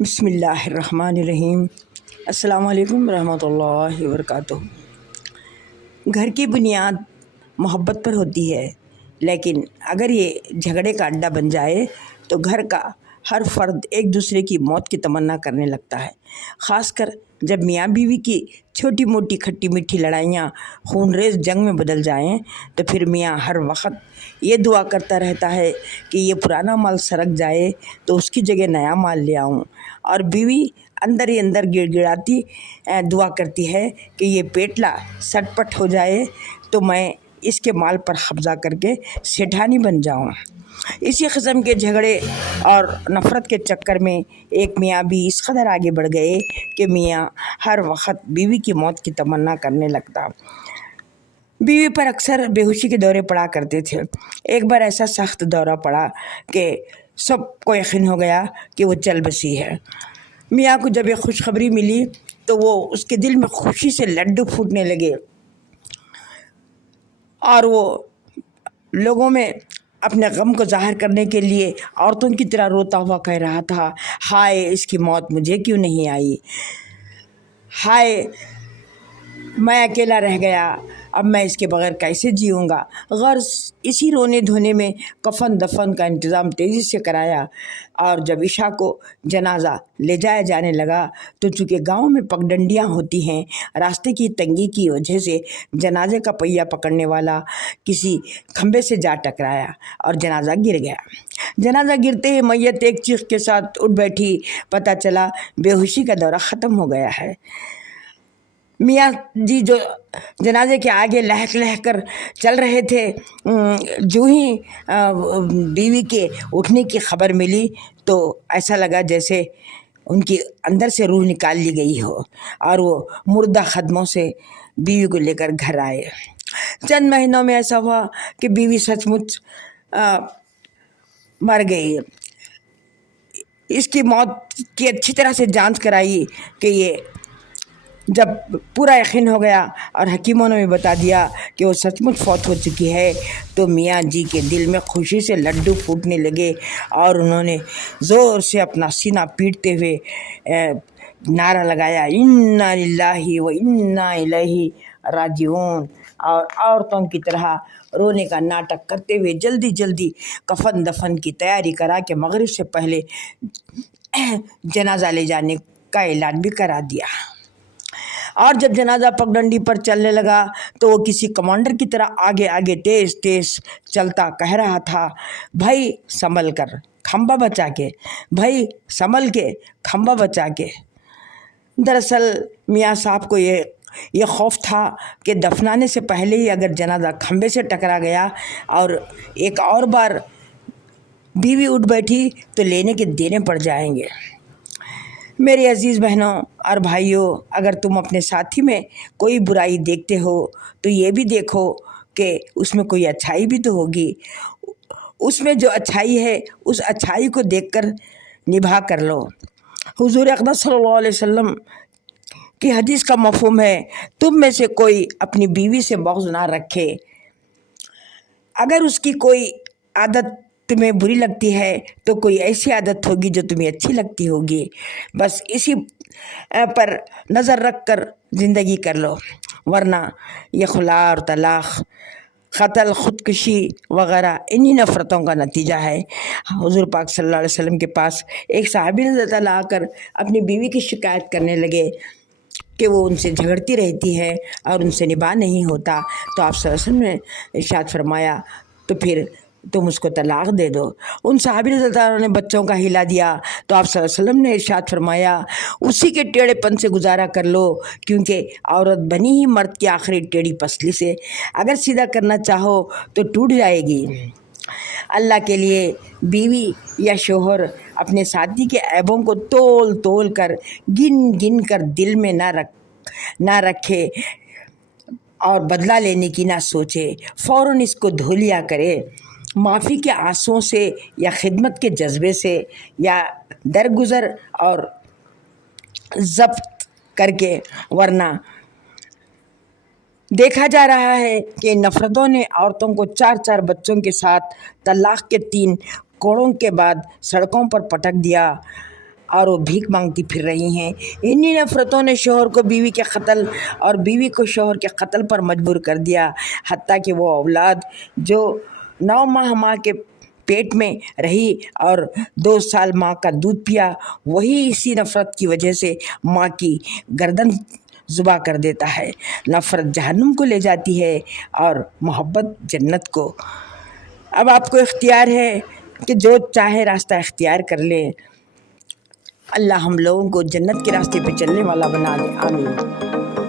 بسم اللہ الرحمن الرحیم۔ السلام علیکم ورحمۃ اللہ وبرکاتہ۔ گھر کی بنیاد محبت پر ہوتی ہے، لیکن اگر یہ جھگڑے کا اڈا بن جائے تو گھر کا ہر فرد ایک دوسرے کی موت کی تمنا کرنے لگتا ہے۔ خاص کر جب میاں بیوی کی چھوٹی موٹی کھٹی میٹھی لڑائیاں خون ریز جنگ میں بدل جائیں تو پھر میاں ہر وقت یہ دعا کرتا رہتا ہے کہ یہ پرانا مال سرک جائے تو اس کی جگہ نیا مال لے آؤں، اور بیوی اندر ہی اندر گڑ گڑاتی دعا کرتی ہے کہ یہ پیٹلا سٹ پٹ ہو جائے تو میں اس کے مال پر قبضہ کر کے سیٹھانی بن جاؤں۔ اسی قسم کے جھگڑے اور نفرت کے چکر میں ایک میاں بھی اس قدر آگے بڑھ گئے کہ میاں ہر وقت بیوی کی موت کی تمنا کرنے لگتا۔ بیوی پر اکثر بے ہوشی کے دورے پڑا کرتے تھے۔ ایک بار ایسا سخت دورہ پڑا کہ سب کو یقین ہو گیا کہ وہ چل بسی ہے۔ میاں کو جب یہ خوشخبری ملی تو وہ اس کے دل میں خوشی سے لڈو پھوٹنے لگے، اور وہ لوگوں میں اپنے غم کو ظاہر کرنے کے لیے عورتوں کی طرح روتا ہوا کہہ رہا تھا، ہائے اس کی موت مجھے کیوں نہیں آئی، ہائے میں اکیلا رہ گیا، اب میں اس کے بغیر کیسے جیوں گا۔ غرض اسی رونے دھونے میں کفن دفن کا انتظام تیزی سے کرایا، اور جب عشاء کو جنازہ لے جایا جانے لگا تو چونکہ گاؤں میں پگڈنڈیاں ہوتی ہیں، راستے کی تنگی کی وجہ سے جنازے کا پہیہ پکڑنے والا کسی کھمبے سے جا ٹکرایا اور جنازہ گر گیا۔ جنازہ گرتے ہی میت ایک چیخ کے ساتھ اٹھ بیٹھی، پتہ چلا بے ہوشی کا دورہ ختم ہو گیا ہے۔ میاں جی جو جنازے کے آگے لہک لہک کر چل رہے تھے، جو ہی بیوی کے اٹھنے کی خبر ملی تو ایسا لگا جیسے ان کی اندر سے روح نکال لی گئی ہو، اور وہ مردہ قدموں سے بیوی کو لے کر گھر آئے۔ چند مہینوں میں ایسا ہوا کہ بیوی سچ مچ مر گئی۔ اس کی موت کی اچھی طرح سے جانچ کرائی کہ یہ جب پورا یقین ہو گیا اور حکیموں نے بھی بتا دیا کہ وہ سچ مچ فوت ہو چکی ہے تو میاں جی کے دل میں خوشی سے لڈو پھوٹنے لگے، اور انہوں نے زور سے اپنا سینہ پیٹتے ہوئے نعرہ لگایا، انا للہ و انا الیہ راجعون، اور عورتوں کی طرح رونے کا ناٹک کرتے ہوئے جلدی جلدی کفن دفن کی تیاری کرا کے مغرب سے پہلے جنازہ لے جانے کا اعلان بھی کرا دیا۔ اور جب جنازہ پگڈنڈی پر چلنے لگا تو وہ کسی کمانڈر کی طرح آگے آگے تیز تیز چلتا کہہ رہا تھا، بھائی سنبھل کر کھمبا بچا کے، بھائی سنبھل کے کھمبا بچا کے۔ دراصل میاں صاحب کو یہ خوف تھا کہ دفنانے سے پہلے ہی اگر جنازہ کھمبے سے ٹکرا گیا اور ایک اور بار بیوی اٹھ بیٹھی تو لینے کے دینے پڑ جائیں گے۔ میری عزیز بہنوں اور بھائیوں، اگر تم اپنے ساتھی میں کوئی برائی دیکھتے ہو تو یہ بھی دیکھو کہ اس میں کوئی اچھائی بھی تو ہوگی۔ اس میں جو اچھائی ہے اس اچھائی کو دیکھ کر نبھا کر لو۔ حضور اقدس صلی اللہ علیہ وسلم کی حدیث کا مفہوم ہے، تم میں سے کوئی اپنی بیوی سے بغض نہ رکھے۔ اگر اس کی کوئی عادت تمہیں بری لگتی ہے تو کوئی ایسی عادت ہوگی جو تمہیں اچھی لگتی ہوگی، بس اسی پر نظر رکھ کر زندگی کر لو، ورنہ یہ خلا اور طلاق، قتل، خودکشی وغیرہ انہی نفرتوں کا نتیجہ ہے۔ حضور پاک صلی اللہ علیہ وسلم کے پاس ایک صحابی رضی اللہ آ کر اپنی بیوی کی شکایت کرنے لگے کہ وہ ان سے جھگڑتی رہتی ہے اور ان سے نباہ نہیں ہوتا، تو آپ صلی اللہ علیہ وسلم نے ارشاد فرمایا تو پھر تم اس کو طلاق دے دو۔ ان صحابی رضی اللہ عنہ نے بچوں کا ہلا دیا تو آپ صلی اللہ علیہ وسلم نے ارشاد فرمایا اسی کے ٹیڑھے پن سے گزارا کر لو، کیونکہ عورت بنی ہی مرد کی آخری ٹیڑھی پسلی سے، اگر سیدھا کرنا چاہو تو ٹوٹ جائے گی۔ اللہ کے لیے بیوی یا شوہر اپنے ساتھی کے عیبوں کو تول تول کر گن گن کر دل میں نہ رکھے اور بدلہ لینے کی نہ سوچے، فوراً اس کو دھو لیا کرے، معافی کے آنسوؤں سے یا خدمت کے جذبے سے یا درگزر اور ضبط کر کے، ورنہ دیکھا جا رہا ہے کہ نفرتوں نے عورتوں کو 4 بچوں کے ساتھ طلاق کے 3 کوڑوں کے بعد سڑکوں پر پٹک دیا، اور وہ بھیک مانگتی پھر رہی ہیں۔ انہی نفرتوں نے شوہر کو بیوی کے قتل اور بیوی کو شوہر کے قتل پر مجبور کر دیا، حتیٰ کہ وہ اولاد جو 9 ماہ ماں کے پیٹ میں رہی اور 2 سال ماں کا دودھ پیا، وہی اسی نفرت کی وجہ سے ماں کی گردن ذبح کر دیتا ہے۔ نفرت جہنم کو لے جاتی ہے اور محبت جنت کو۔ اب آپ کو اختیار ہے کہ جو چاہے راستہ اختیار کر لیں۔ اللہ ہم لوگوں کو جنت کے راستے پہ چلنے والا بنا دے، آمین۔